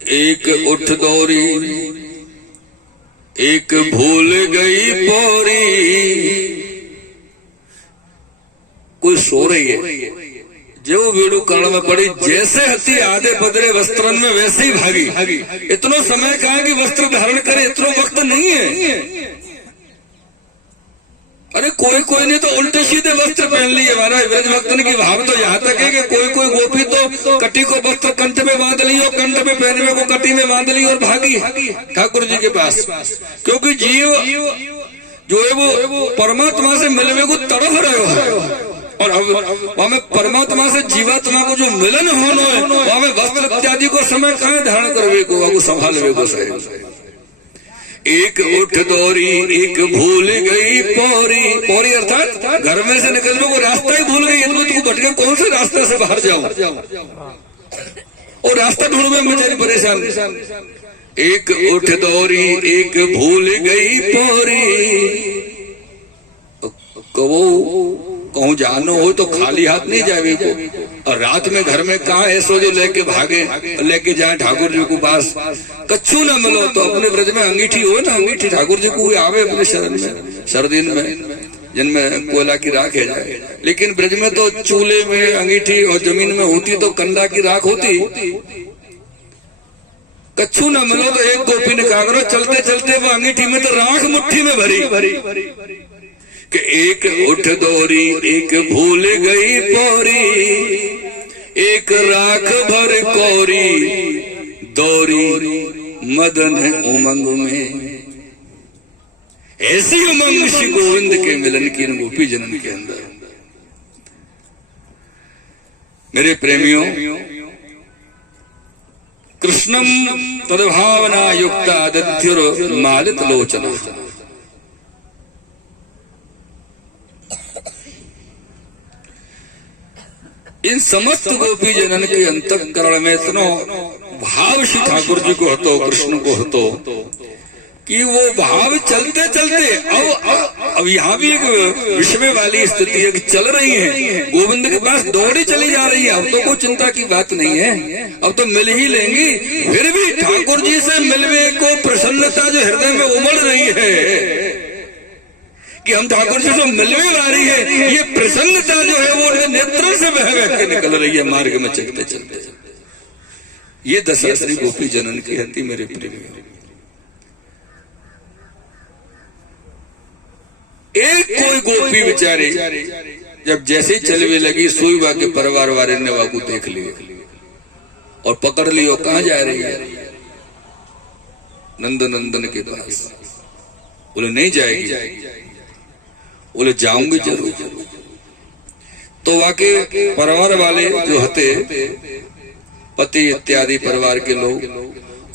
एक उठ दौरी एक भूल गई पौरी। कोई सो रही है, जो वीड़ू कर्ण में पड़ी, जैसे हती आधे बदरे वस्त्रन में वैसे ही भागी। इतना समय कहा कि वस्त्र धारण करे, इतना वक्त नहीं है। अरे कोई कोई ने तो उल्टे सीधे वस्त्र पहन लिए। महाराज ब्रज भक्तन की भाव तो यहाँ तक है कि कोई कोई गोपी तो कटी को वस्त्र कंठ में बांध ली और कंठ में पहनवे को कटी में बांध ली और भागी ठाकुर जी के पास। क्योंकि जीव जो है वो परमात्मा से मिलने को तड़प रहे हो, और अब हमें परमात्मा से जीवात्मा को जो मिलन होना है, हमें वस्त्र इत्यादि को समय कहाँ धारण करवे को संभालवे को सही। एक उठ दौरी एक भूल गई पौरी। पौरी अर्थात घर में से निकलने को रास्ता ही भूल गई। तू भटके कौन से रास्ते से बाहर जाऊं, और रास्ता ढूंढने में बेचारी परेशान। एक उठ दौरी एक भूल गई पौरी। कहो कहूं जानो हो तो खाली हाथ नहीं जावे को, और रात में घर में कहा ऐसो जो लेके भागे लेके जाए ठाकुर जी को पास। कच्छू न मिलो तो अपने ब्रज में अंगीठी हो ना, अंगीठी ठाकुर जी को आवे अपने शरण में सर्दीन में, जिनमें कोयला की राख है जाए। लेकिन ब्रज में तो चूल्हे में अंगीठी और जमीन में होती तो कंदा की राख होती। कच्छू न मिलो तो एक गोपी ने कहा करो चलते चलते वो अंगीठी में तो राख मुट्ठी में भरी कि एक उठ दौरी एक भूल गई पौरी। एक राख भर कौरी दौरी मदन उमंग में। ऐसी उमंग श्री गोविंद के मिलन की गोपी जनन के अंदर। मेरे प्रेमियों, कृष्णम तद्भावना युक्ता दध्युर मालित लोचना। इन समस्त गोपी जनन के अंतःकरण में इतना भाव श्री ठाकुर जी को हतो, कृष्ण को हतो, कि वो भाव चलते चलते अब यहाँ भी एक विषय वाली स्थिति है कि चल रही है, गोविंद के पास दौड़ी चली जा रही है। अब तो कोई चिंता की बात नहीं है, अब तो मिल ही लेंगी। फिर भी ठाकुर जी से मिलने को प्रसन्नता जो हृदय में उमड़ रही है कि हम ठाकुर जी से मिलने वाली है, ये प्रसन्नता जो है वो उनके नेत्रों से बह बह के निकल रही है मार्ग में चलते चलते। ये दशा श्री गोपी जनन की हती मेरे प्रेमियों। एक कोई गोपी बेचारी जब जैसे ही चलने लगी, सुईबा के परिवार वाले ने वाकू देख लिया और पकड़ लियो। कहाँ जा रही है? नंद नंदन के पास। बोले नहीं जाएगी। बोले जाऊंगी जरूर। तो वाके परिवार वाले जो हते, पति इत्यादि परिवार के लोग,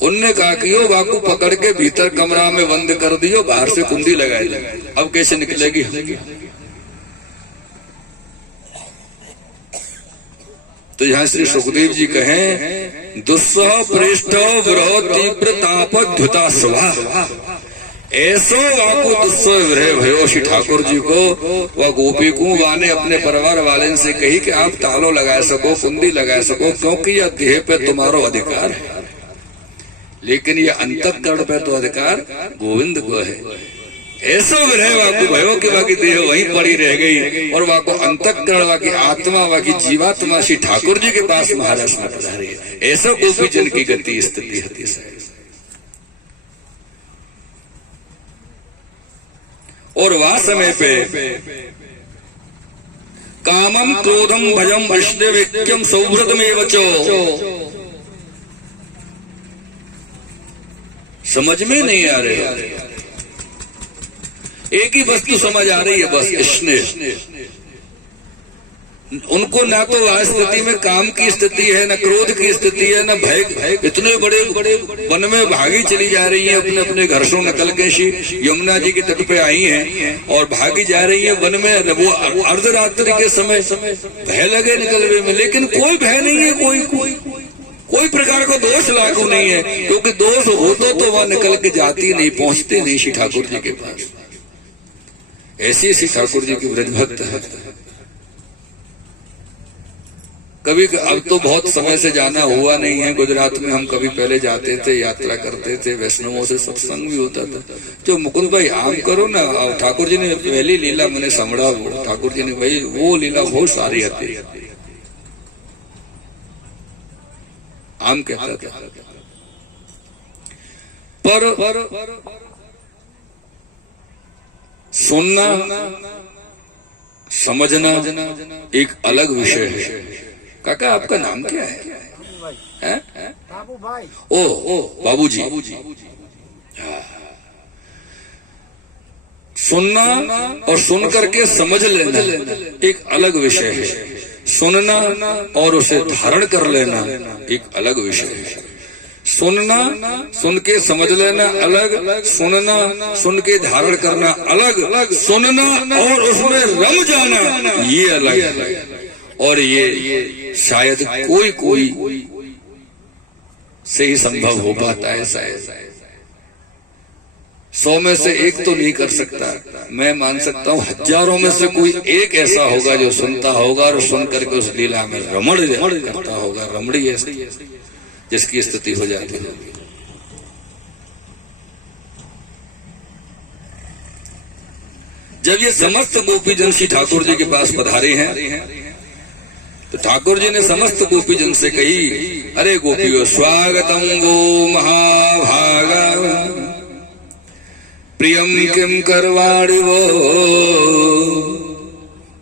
उनने कहा कि यो वाकू पकड़ के भीतर कमरा में बंद कर दियो, बाहर से कुंडी लगाई। अब कैसे निकलेगी? तो यहाँ श्री सुखदेव जी कहें, दुस्सह पृष्ठ विरह तीव्र तापद्युता स्वभा। ऐसो वाकू दुस्सह विरह भयो श्री ठाकुर जी को। वह गोपी को वाने अपने परिवार वाले से कही कि आप तालो लगा सको, कुंडी लगा सको, क्योंकि यह देह पे तुम्हारो अधिकार है, लेकिन ये अंतःकरण पे तो अधिकार गोविंद को है। ऐसो विरह वाकू भयो कि बाकी देह वहीं पड़ी रह गई, और वाको अंतःकरण वाकी आत्मा वाकी जीवात्मा श्री ठाकुर जी के पास महाराज में पधारी है। ऐसा गोपी जन की गति स्थिति हती है। और वह समय पे कामम क्रोधम भजम वैष्णव्यम सौभृतमेव वचो। समझ में नहीं आ रहे, एक ही वस्तु समझ आ रही है बस, स्नेह। उनको ना तो वह स्थिति में काम की स्थिति है, न क्रोध की स्थिति है, न भय। इतने बड़े बड़े वन में भागी चली जा रही है, अपने अपने घर से निकल के यमुना जी के तट पे आई हैं और भागी जा रही है वन में। वो अर्धरात्रि के समय भय लगे निकलने में, लेकिन कोई भय नहीं है, कोई प्रकार का दोष लागू नहीं है, क्योंकि दोष होता तो वह निकल के जाती नहीं, पहुंचते नहीं श्री ठाकुर जी के पास। ऐसी श्री ठाकुर जी की ब्रज भक्त है। कभी अब तो बहुत समय से जाना हुआ नहीं है गुजरात में, हम कभी पहले जाते थे, यात्रा करते थे, वैष्णवों से सत्संग भी होता था। जो मुकुंद भाई आम करो ना, ठाकुर जी ने पहली लीला मैंने समझा, ठाकुर जी ने भाई वो लीला बहुत सारी आती, आम कहता था। पर सुनना समझना एक अलग विषय है। काका आपका नाम क्या है? बाबू भाई। ओ बाबूजी। सुनना और सुन करके समझ लेना एक अलग विषय है, सुनना और उसे धारण कर लेना एक अलग विषय है। सुनना, सुन के समझ लेना अलग, सुनना सुन के धारण करना अलग, सुनना और उसमें रम जाना ये अलग है। और ये शायद कोई से ही संभव हो पाता है, शायद 100 में से एक तो नहीं कर सकता। मैं मान सकता हूँ हजारों में से कोई एक ऐसा होगा जो सुनता होगा और सुन करके उस लीला में रमण करता होगा, रमणी ऐसी जिसकी स्थिति हो जाती है। जब ये समस्त गोपीजन श्री ठाकुर जी के पास पधारे हैं तो ठाकुर जी ने समस्त गोपीजन से कही, अरे गोपियों स्वागतम गो महाभागा प्रियम किम करवाणि वो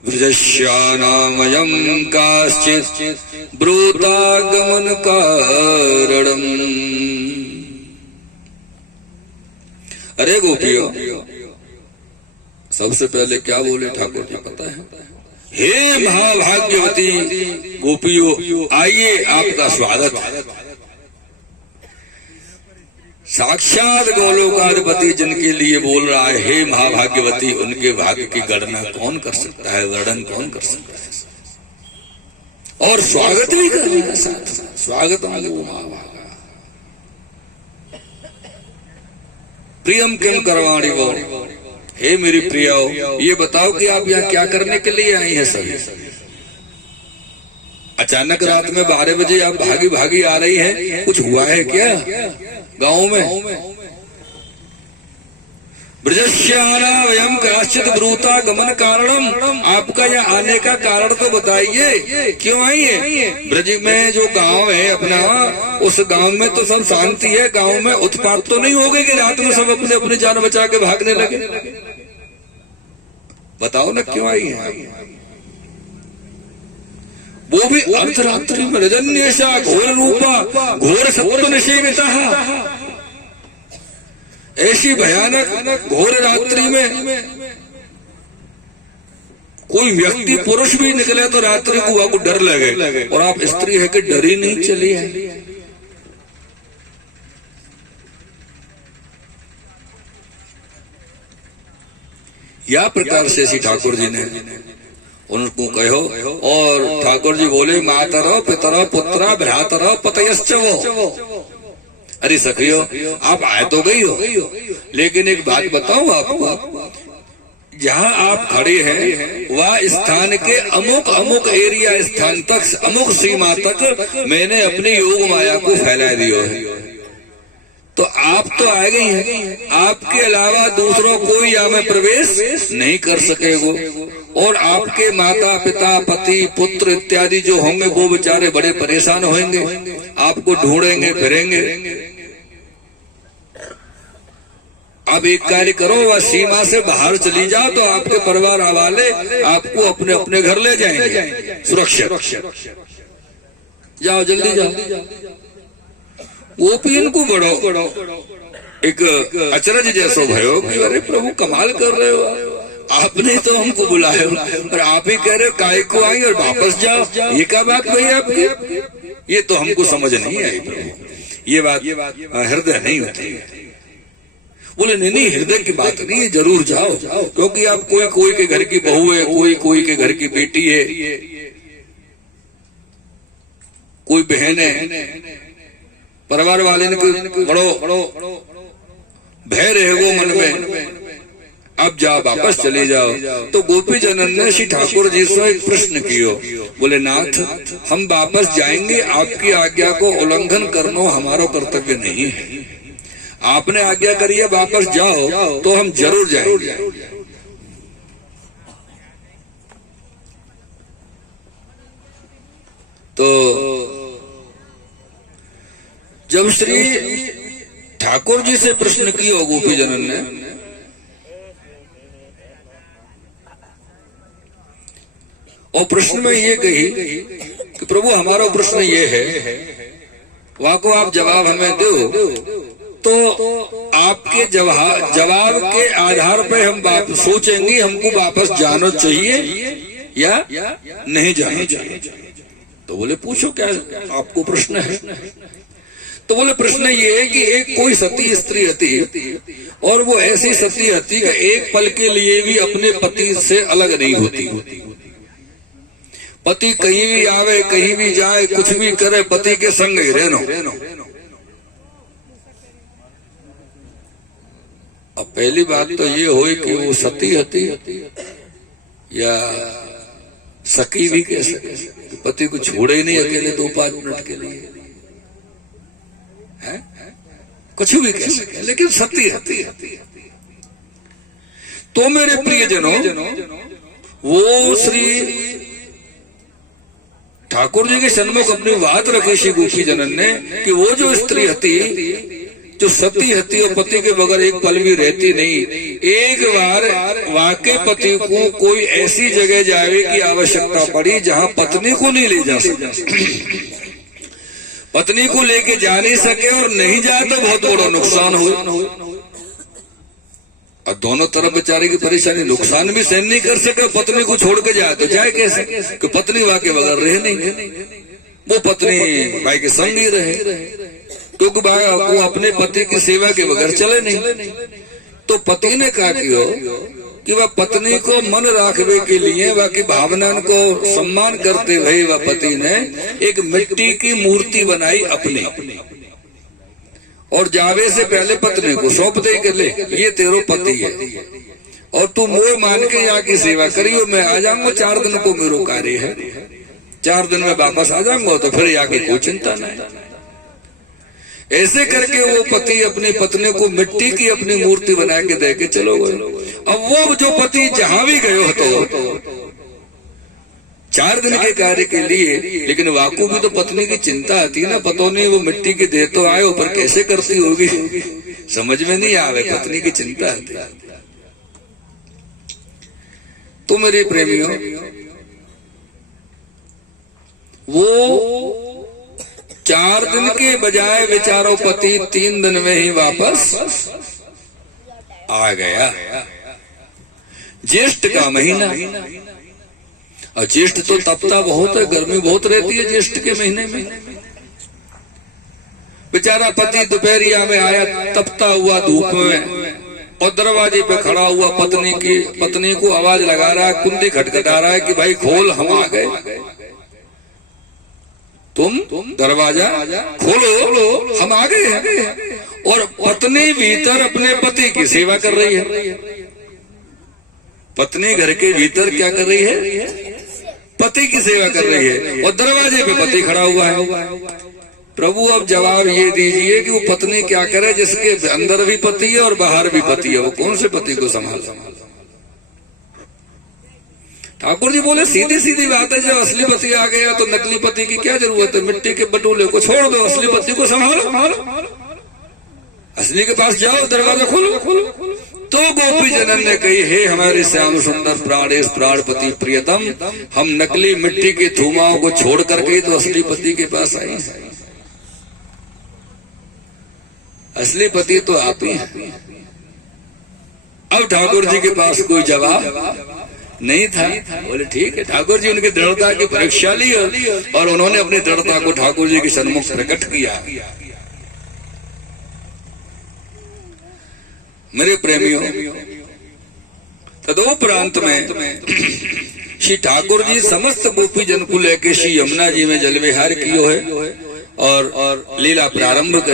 ब्रजस्यानामयं काश्चित् ब्रूतागमन कारणम्। अरे गोपियों, सबसे पहले क्या बोले ठाकुर जी पता है? हे महाभाग्यवती गोपियों, आइए आपका स्वागत। साक्षात गोलोकाधिपति जिनके लिए बोल रहा है हे महाभाग्यवती, उनके भाग्य की गणना कौन कर सकता है, वर्णन कौन कर सकता है? और स्वागत भी करने का साथ, स्वागत महाभागा प्रियम किम करवाणी वो, हे मेरी प्रिया, ये बताओ कि आप यहाँ क्या करने के लिए आई हैं सभी? अचानक रात में 12 बजे आप भागी भागी आ रही हैं, कुछ हुआ है क्या गांव में? ब्रजस्यानामयं काश्चित् ब्रूता गमन कारणम, आपका यहाँ आने का कारण तो बताइए, क्यों आई है? ब्रज में जो गांव है अपना, उस गांव में तो सब शांति है, गांव में उत्पात तो नहीं हो गई कि रात में सब अपने अपनी जान बचा के भागने लगे? बताओ ना क्यों आई है? वो भी अर्धरात्रि में रजन्येशा घोर रूपा घोर सत्व निषेविता, ऐसी भयानक घोर रात्रि में कोई व्यक्ति पुरुष भी निकले तो रात्रि को आपको डर लगे, और आप स्त्री है कि डरी नहीं चली है। या प्रकार से श्री ठाकुर जी ने उनको कहो, और ठाकुर जी बोले मातरो पितरो पुत्रा भ्रातरो पतयश्च वो। अरे सखियो, आप आए तो गई हो, लेकिन एक बात बताऊं आपको, जहाँ आप खड़े हैं वह स्थान के अमुक अमुक एरिया स्थान तक, अमुक सीमा तक मैंने अपनी योग माया को फैला दिया है। तो आप तो आ गई हैं, आपके अलावा दूसरों कोई यहाँ में प्रवेश नहीं कर सकेगो, और आपके माता पिता पति पुत्र इत्यादि जो होंगे वो बेचारे बड़े परेशान होंगे, आपको ढूंढेंगे फिरेंगे। अब एक कार्य करो, वह सीमा से बाहर चली जाओ तो आपके परिवार वाले आपको अपने अपने घर ले जाएंगे सुरक्षित। जाओ जल्दी जाओ। गोपी इनको बड़ो एक अचरज जैसो भयो कि अरे प्रभु कमाल कर रहे हो, आपने तो हमको बुलाया और आप ही कह रहे हो काय को आई और वापस जाओ, ये क्या बात भई आपकी? ये तो हमको समझ नहीं आई प्रभु, ये बात हृदय नहीं होती। बोले नहीं हृदय की बात नहीं है, जरूर जाओ, क्योंकि आप कोई के घर की बहू है, कोई के घर की बेटी है, कोई बहन है, परिवार वाले ने बड़ो भय रहेगो मन में, अब जाओ, वापस चले जाओ। तो गोपी जनन ने श्री ठाकुर जी से एक प्रश्न कियो, बोले नाथ, हम वापस जाएंगे, आपकी आज्ञा को उल्लंघन करना हमारा कर्तव्य नहीं है। आपने आज्ञा करी है वापस जाओ, तो हम जरूर जाएंगे। तो जब श्री ठाकुर जी से प्रश्न किया गोपी जनन ने, और प्रश्न में ये कही कि प्रभु हमारा प्रश्न ये है, वहां को आप जवाब हमें दो, तो आपके जवाब के आधार पर हम सोचेंगे हमको वापस जाना चाहिए या नहीं जाना चाहिए। तो बोले पूछो क्या आपको प्रश्न है। तो बोले प्रश्न ये है कि एक कोई सती स्त्री थी, और वो ऐसी सती थी कि एक पल के लिए भी अपने पति से अलग नहीं होती। पति कहीं भी आवे, कहीं भी जाए, कुछ भी करे, पति के संग ही रहना। अब पहली बात तो ये हुई कि वो सती हती या सकी भी कह सके, पति को छोड़े ही नहीं अकेले 2-5 मिनट के लिए, है कुछ भी कह सके, लेकिन सती हती। तो मेरे प्रियजनों, वो श्री ठाकुर जी के सन्मुख अपनी बात रखी श्री गोपी जनन ने कि वो जो स्त्री हती, जो सती हती और पति के बगैर एक पल भी रहती नहीं, एक बार वाकई पति को कोई ऐसी जगह जावे की आवश्यकता पड़ी जहां पत्नी को नहीं ले जा सके, पत्नी को लेके जा नहीं सके, और नहीं जाए तो बहुत बड़ा नुकसान हो। और दोनों तरफ बेचारे की परेशानी, नुकसान भी सहन नहीं कर सके, पत्नी को छोड़ के जाए तो जाए कैसे, कि पत्नी वाके बगैर रहे नहीं, वो पत्नी भाई के संग ही रहे, क्योंकि भाई वो अपने पति की सेवा के बगैर चले नहीं। तो पति ने कहा कि वह पत्नी को मन रखने के लिए, वह की भावना को सम्मान करते हुए वह पति ने एक मिट्टी की मूर्ति बनाई अपनी, और जावे से पहले पत्नी को सौंप दे के ले, ये तेरो पति है, और तू मोह मान के यहाँ की सेवा करियो, मैं आ जाऊंगा 4 दिन को मेरो कार्य है, 4 दिन में वापस आ जाऊंगा, तो फिर यहाँ की कोई चिंता नहीं। ऐसे करके वो पति अपनी पत्नी को मिट्टी की अपनी मूर्ति बना के दे के चलो गए। अब वो जो पति जहां भी गए हो तो 4 दिन के कार्य के लिए, लेकिन वाकू भी तो पत्नी की चिंता आती ना, पतो नहीं वो मिट्टी के दे तो आए, ऊपर कैसे करती होगी, समझ में नहीं आवे, पत्नी की चिंता आती। तो मेरे प्रेमियों, वो 4 दिन के बजाय बेचारो पति 3 दिन में ही वापस आ गया। ज्येष्ठ का महीना, और ज्येष्ठ तो तपता बहुत है, गर्मी बहुत रहती है ज्येष्ठ के महीने में। बेचारा पति दोपहरिया में आया, तपता हुआ धूप में, और दरवाजे पे खड़ा हुआ पत्नी को आवाज लगा रहा है, कुंडी खटखटा रहा है कि भाई खोल, हम आ गए, तुम दरवाजा खोलो, हम आ गए हैं। और पत्नी भीतर अपने पति की सेवा कर रही है। पत्नी घर के भीतर क्या कर रही है, पति की सेवा कर रही है, और दरवाजे पे पति खड़ा हुआ है। प्रभु अब जवाब ये दीजिए कि वो पत्नी क्या करे, जिसके अंदर भी पति है और बाहर भी पति है, वो कौन से पति को संभाल। ठाकुर जी बोले सीधी सीधी बात है, जब असली पति आ गया तो नकली पति की क्या जरूरत है, मिट्टी के बटोले को छोड़ दो, असली पति को संभालो, असली के पास जाओ, दरवाजा खोलो। तो गोपी जनन ने कही, हे हमारे श्याम सुंदर प्राणेश प्राणपति प्रियतम, हम नकली मिट्टी के धुमाओं को छोड़ करके तो असली पति के पास आई। असली पति तो आप ही हैं। अब ठाकुर जी के पास कोई जवाब नहीं था। बोले ठीक है। ठाकुर जी उनकी दृढ़ता की परीक्षा ली और उन्होंने अपनी दृढ़ता को ठाकुर जी के सन्मुख प्रकट किया। मेरे प्रेमियों, तदोपरांत में श्री ठाकुर जी समस्त गोपी जन को लेके श्री यमुना जी में जल विहार कियो है और लीला प्रारंभ करी।